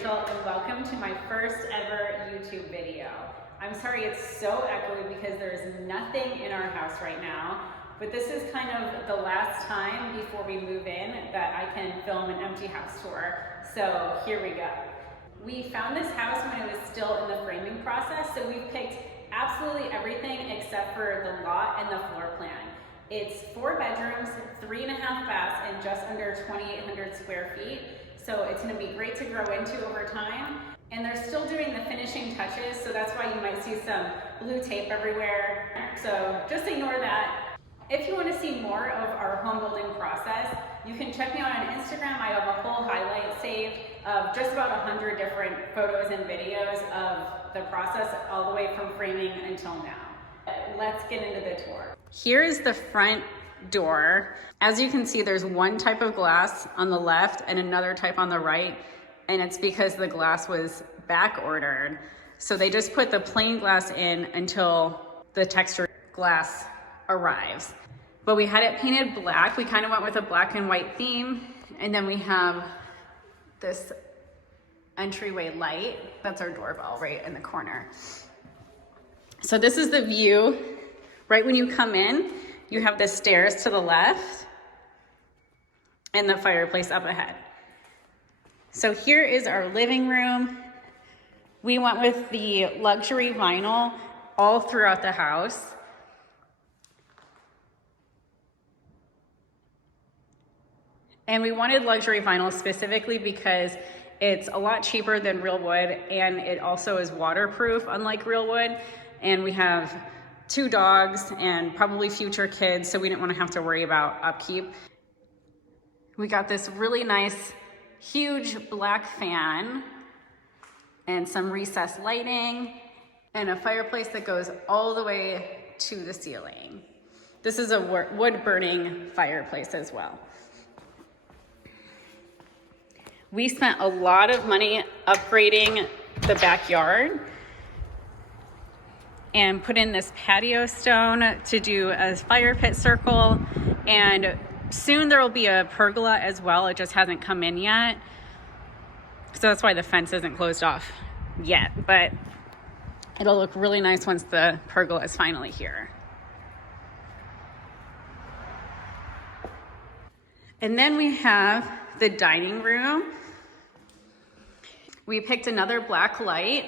Rachel and welcome to my first ever YouTube video. I'm sorry it's so echoey because there's nothing in our house right now, but this is kind of the last time before we move in that I can film an empty house tour. So here we go. We found this house when it was still in the framing process, so we picked absolutely everything except for the lot and the floor plan. It's 4 bedrooms, 3.5 baths, and just under 2,800 square feet. So it's gonna be great to grow into over time. And they're still doing the finishing touches, so that's why you might see some blue tape everywhere. So just ignore that. If you wanna see more of our home building process, you can check me out on Instagram. I have a whole highlight saved of just about 100 different photos and videos of the process all the way from framing until now. Let's get into the tour. Here's the front door. As you can see, there's one type of glass on the left and another type on the right, and it's because the glass was back ordered. So they just put the plain glass in until the textured glass arrives. But we had it painted black. We kind of went with a black and white theme, and then we have this entryway light. That's our doorbell right in the corner. So this is the view. Right when you come in, you have the stairs to the left and the fireplace up ahead. So here is our living room. We went with the luxury vinyl all throughout the house. And we wanted luxury vinyl specifically because it's a lot cheaper than real wood, and it also is waterproof, unlike real wood. And we have 2 dogs and probably future kids, so we didn't want to have to worry about upkeep. We got this really nice, huge black fan and some recessed lighting and a fireplace that goes all the way to the ceiling. This is a wood-burning fireplace as well. We spent a lot of money upgrading the backyard and put in this patio stone to do a fire pit circle, and soon there will be a pergola as well. It just hasn't come in yet, so that's why the fence isn't closed off yet, but it'll look really nice once the pergola is finally here. And then we have the dining room. We picked another black light.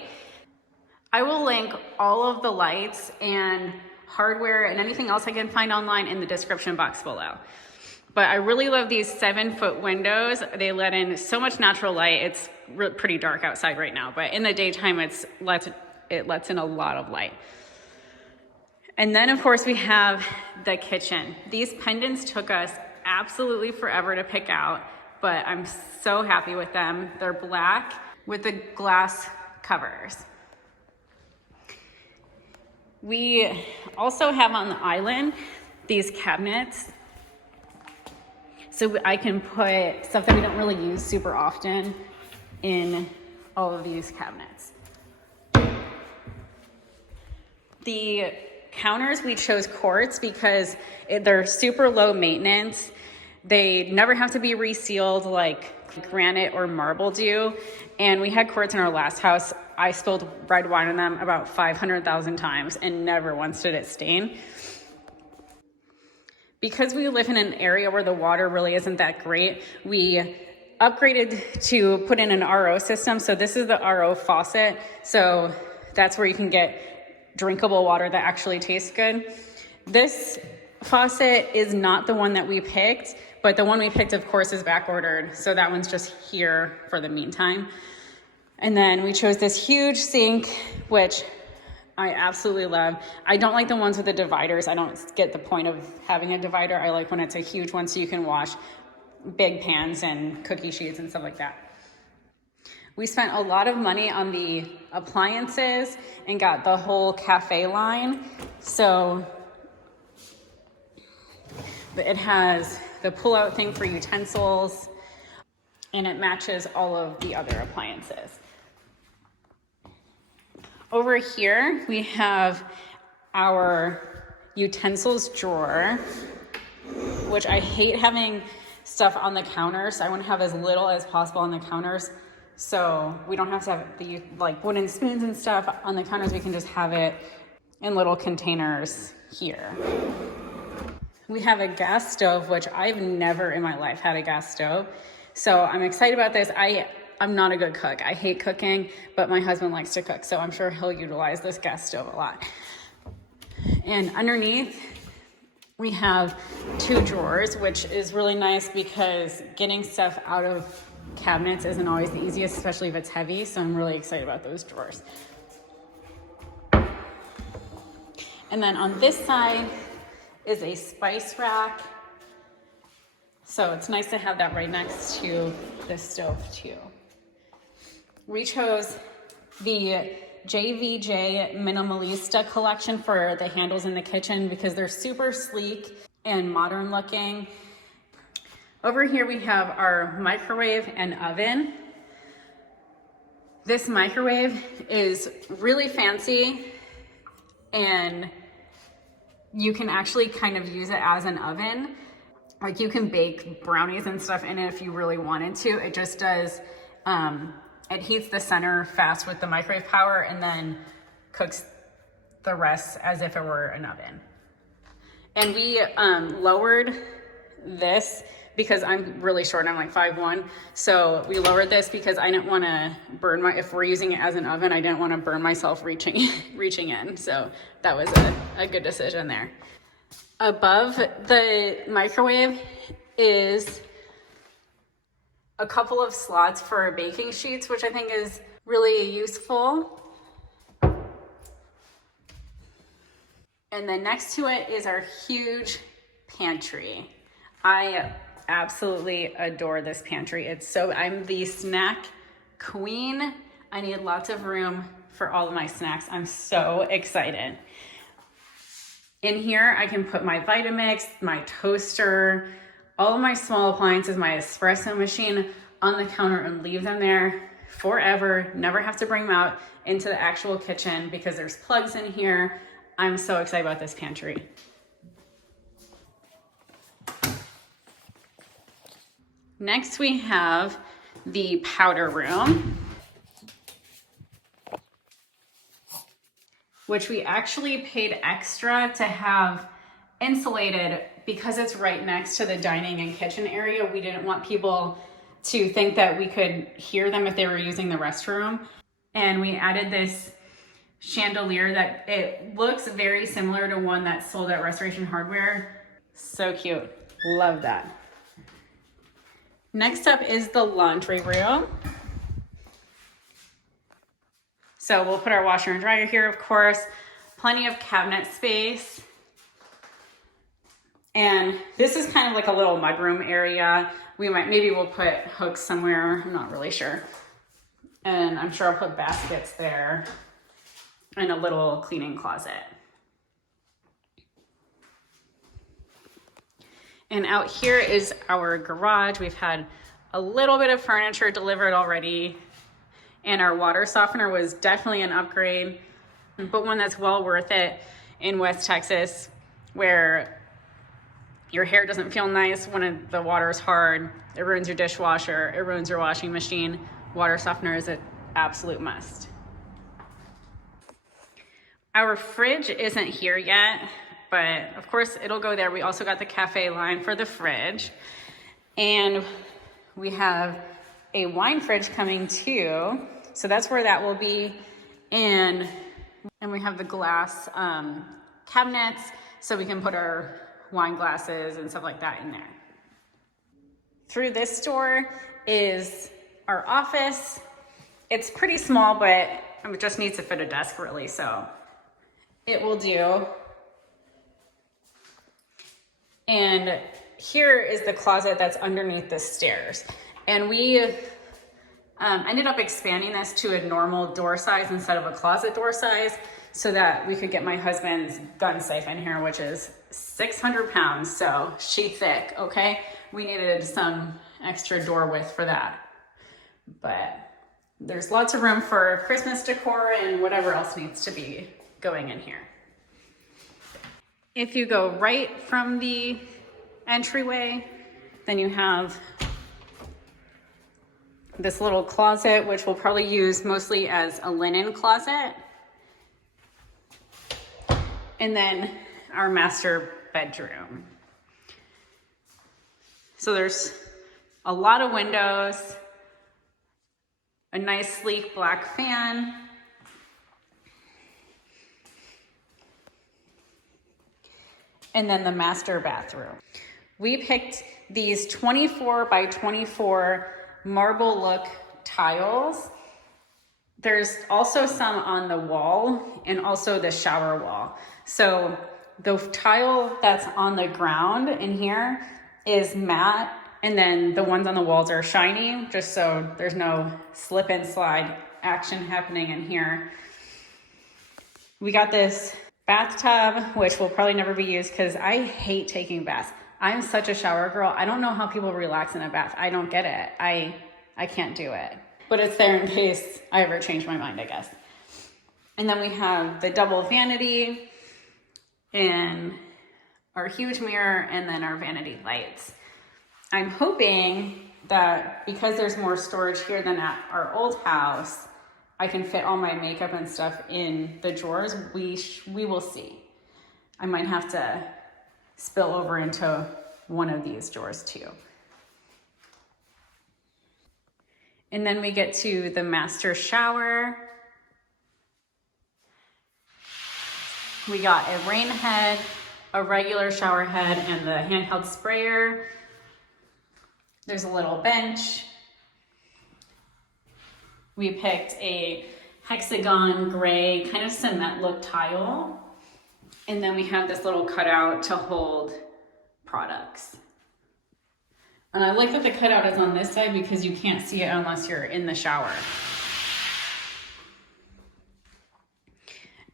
I will link all of the lights and hardware and anything else I can find online in the description box below. But I really love these 7-foot windows. They let in so much natural light. It's pretty dark outside right now, but in the daytime it lets in a lot of light. And then of course we have the kitchen. These pendants took us absolutely forever to pick out, but I'm so happy with them. They're black with the glass covers. We also have on the island these cabinets, so I can put stuff that we don't really use super often in all of these cabinets. The counters, we chose quartz because they're super low maintenance. They never have to be resealed like granite or marble do. And we had quartz in our last house. I spilled red wine on them about 500,000 times and never once did it stain. Because we live in an area where the water really isn't that great, we upgraded to put in an RO system. So this is the RO faucet. So that's where you can get drinkable water that actually tastes good. This faucet is not the one that we picked, but the one we picked, of course, is back ordered. So that one's just here for the meantime. And then we chose this huge sink, which I absolutely love. I don't like the ones with the dividers. I don't get the point of having a divider. I like when it's a huge one so you can wash big pans and cookie sheets and stuff like that. We spent a lot of money on the appliances and got the whole cafe line. So it has the pull-out thing for utensils, and it matches all of the other appliances. Over here, we have our utensils drawer, which I hate having stuff on the counters. I want to have as little as possible on the counters. So we don't have to have the like wooden spoons and stuff on the counters. We can just have it in little containers here. We have a gas stove, which I've never in my life had a gas stove. So I'm excited about this. I'm not a good cook. I hate cooking, but my husband likes to cook. So I'm sure he'll utilize this gas stove a lot. And underneath, we have 2 drawers, which is really nice because getting stuff out of cabinets isn't always the easiest, especially if it's heavy. So I'm really excited about those drawers. And then on this side is a spice rack. So it's nice to have that right next to the stove too. We chose the JVJ Minimalista collection for the handles in the kitchen because they're super sleek and modern looking. Over here we have our microwave and oven. This microwave is really fancy and you can actually kind of use it as an oven. Like you can bake brownies and stuff in it if you really wanted to. It just does, it heats the center fast with the microwave power and then cooks the rest as if it were an oven. And we lowered this because I'm really short, I'm like 5'1". So we lowered this because I didn't want to burn if we're using it as an oven, I didn't want to burn myself reaching in. So that was a good decision there. Above the microwave is a couple of slots for baking sheets, which I think is really useful. And then next to it is our huge pantry. I absolutely adore this pantry. I'm the snack queen. I need lots of room for all of my snacks. I'm so excited. In here, I can put my Vitamix, my toaster, all of my small appliances, my espresso machine on the counter and leave them there forever. Never have to bring them out into the actual kitchen because there's plugs in here. I'm so excited about this pantry. Next, we have the powder room, which we actually paid extra to have insulated because it's right next to the dining and kitchen area. We didn't want people to think that we could hear them if they were using the restroom. And we added this chandelier that it looks very similar to one that's sold at Restoration Hardware. So cute, love that. Next up is the laundry room. So we'll put our washer and dryer here, of course. Plenty of cabinet space. And this is kind of like a little mudroom area. Maybe we'll put hooks somewhere. I'm not really sure. And I'm sure I'll put baskets there and a little cleaning closet. And out here is our garage. We've had a little bit of furniture delivered already. And our water softener was definitely an upgrade, but one that's well worth it in West Texas, where your hair doesn't feel nice when the water's hard. It ruins your dishwasher, it ruins your washing machine. Water softener is an absolute must. Our fridge isn't here yet, but of course it'll go there. We also got the cafe line for the fridge. And we have a wine fridge coming too. So that's where that will be. And we have the glass cabinets so we can put our wine glasses and stuff like that in there. Through this door is our office. It's pretty small, but it just needs to fit a desk really, so it will do. And here is the closet that's underneath the stairs. And we ended up expanding this to a normal door size instead of a closet door size so that we could get my husband's gun safe in here, which is 600 pounds, so she thick, okay? We needed some extra door width for that. But there's lots of room for Christmas decor and whatever else needs to be going in here. If you go right from the entryway, then you have this little closet, which we'll probably use mostly as a linen closet. And then our master bedroom. So there's a lot of windows, a nice sleek black fan, and then the master bathroom. We picked these 24 by 24 marble look tiles. There's also some on the wall and also the shower wall. So the tile that's on the ground in here is matte, and then the ones on the walls are shiny, just so there's no slip and slide action happening in here. We got this bathtub, which will probably never be used because I hate taking baths. I'm such a shower girl. I don't know how people relax in a bath. I don't get it. I can't do it. But it's there in case I ever change my mind, I guess. And then we have the double vanity and our huge mirror and then our vanity lights. I'm hoping that because there's more storage here than at our old house, I can fit all my makeup and stuff in the drawers. We will see. I might have to spill over into one of these drawers too. And then we get to the master shower. We got a rain head, a regular shower head, and the handheld sprayer. There's a little bench. We picked a hexagon gray kind of cement look tile. And then we have this little cutout to hold products. And I like that the cutout is on this side because you can't see it unless you're in the shower.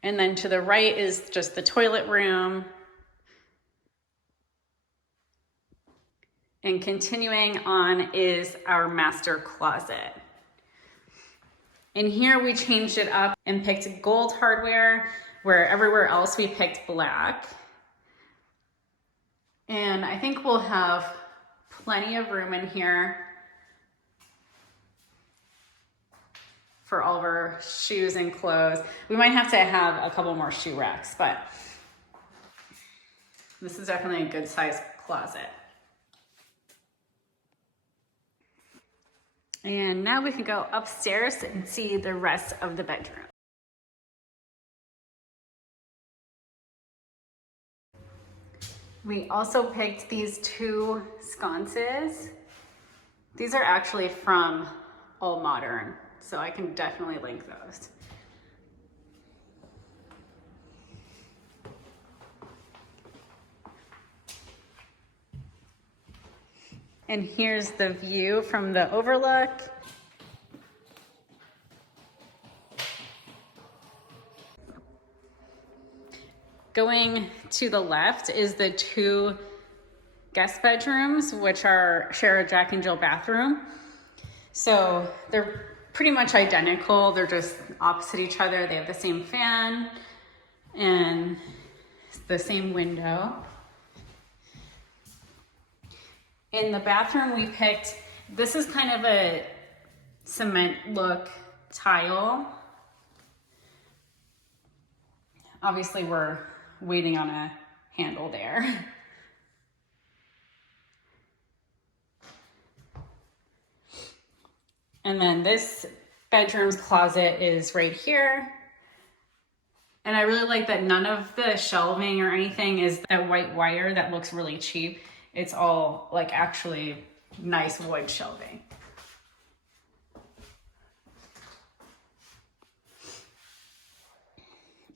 And then to the right is just the toilet room. And continuing on is our master closet. In here we changed it up and picked gold hardware, where everywhere else we picked black. And I think we'll have plenty of room in here for all of our shoes and clothes. We might have to have a couple more shoe racks, but this is definitely a good size closet. And now we can go upstairs and see the rest of the bedroom. We also picked these two sconces. These are actually from All Modern, so I can definitely link those. And here's the view from the overlook. Going to the left is the two guest bedrooms, which share a Jack and Jill bathroom. So they're pretty much identical. They're just opposite each other. They have the same fan and the same window. In the bathroom we picked, this is kind of a cement look tile. Obviously we're waiting on a handle there. And then this bedroom's closet is right here. And I really like that none of the shelving or anything is that white wire that looks really cheap. It's all like actually nice wood shelving.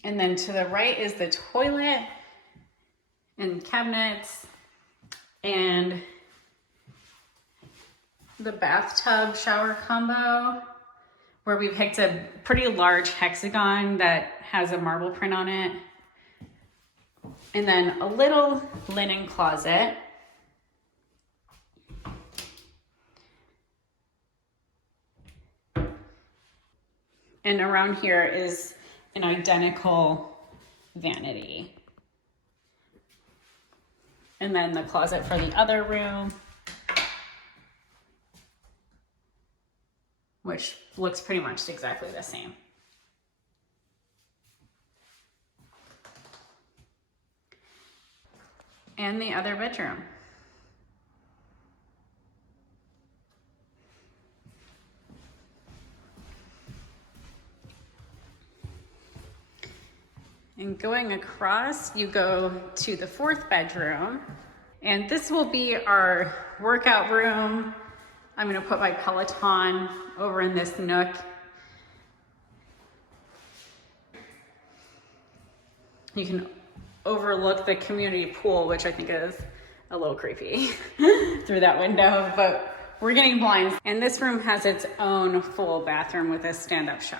And then to the right is the toilet and cabinets and the bathtub shower combo, where we picked a pretty large hexagon that has a marble print on it. And then a little linen closet. And around here is an identical vanity. And then the closet for the other room. which looks pretty much exactly the same. And the other bedroom. And going across, you go to the fourth bedroom. And this will be our workout room. I'm gonna put my Peloton over in this nook. You can overlook the community pool, which I think is a little creepy through that window, but we're getting blinds. And this room has its own full bathroom with a stand-up shower.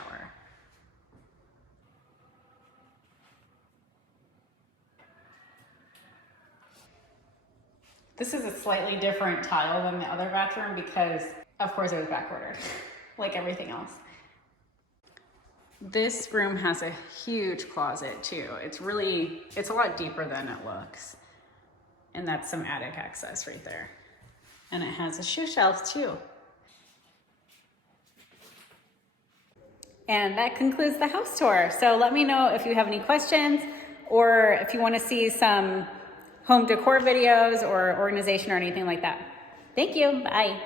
This is a slightly different tile than the other bathroom because, of course, it was backordered, like everything else. This room has a huge closet too. It's a lot deeper than it looks. And that's some attic access right there. And it has a shoe shelf too. And that concludes the house tour. So let me know if you have any questions or if you want to see some home decor videos or organization or anything like that. Thank you. Bye.